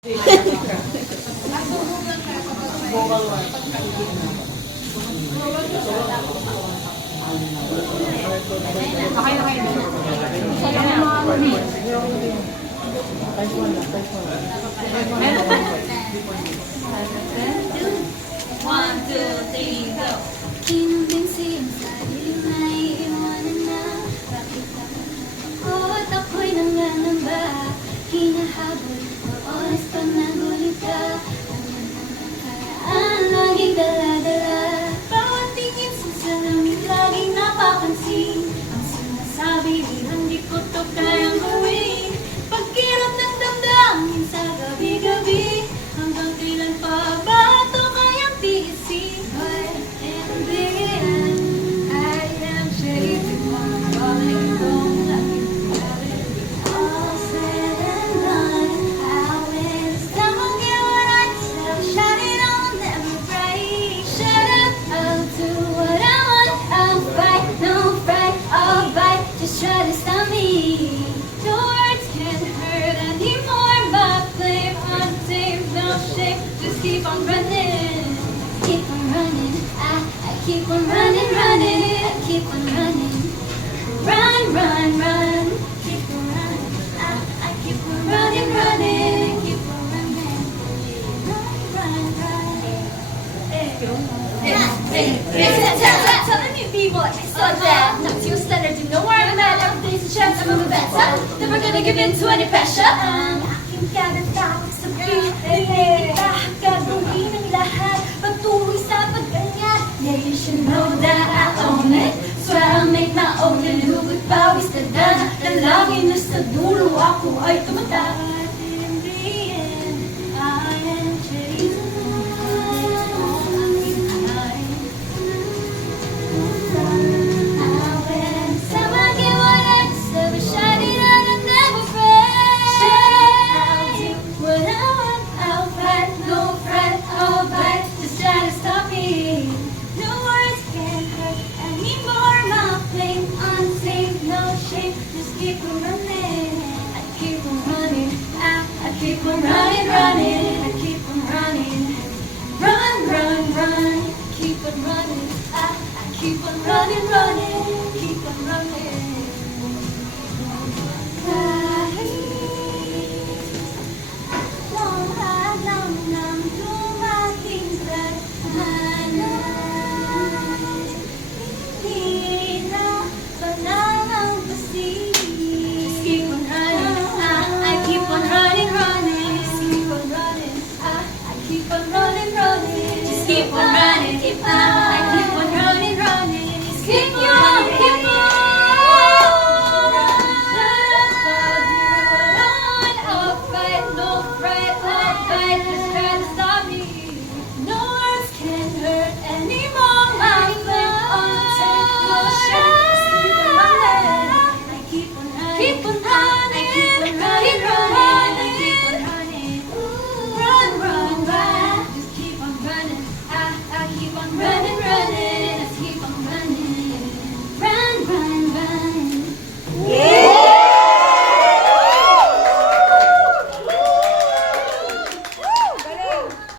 One, two, three, go! Kinumbinsi ang sarili na iiwanan na. Bakit ako at ako'y nangangamba? Hinahabol ang oras pag nagulit ka. Naman ang nakaraan laging dala-dala. Bawat tingin sa salamin laging napapansin. Ang sinasabi hindi ko to kayang gawin. Pagkirap ng damdamin sa gabi-gabi. Hanggang kailan pa ba ito kayang tiisin? But in the end, I am ready to walk all alone. All said and done, I'll win this time. I'll get what I deserve. Shout it on, never break. Shut up, I'll do what I want. I'll fight, no fight, I'll bite. Just try to stop me. No words can't hurt anymore. My flame untamed, no shame. Just keep on running. Keep on running. I keep on running, running. I keep on running. Run, run, run. Keep on running. I keep on running, running. Keep on running. Run, run, run. Telling me, B-boy, I saw that. Not to your standard, you know where I'm at. Every day's a chance, I'm a better. Never gonna give in to any pressure. Ang aking kagandaw sa hindi kita gagawin ang lahat. Patuloy sa pagganyan. Yeah, you should know that I own it. Swear I'll make my own nilugot pawis na dana. Dalangin na sa dulo ako ay tumata. In the end, I am chasing. Keep on running, running, I keep on running. Run, run, run, keep on running. I keep on running, running, keep on running. Kahit long nang dumating sa hanay, hindi na panahang basi. Just keep on running, I keep on running, running. Just keep on running, I keep on running, running. Just keep on running, keep on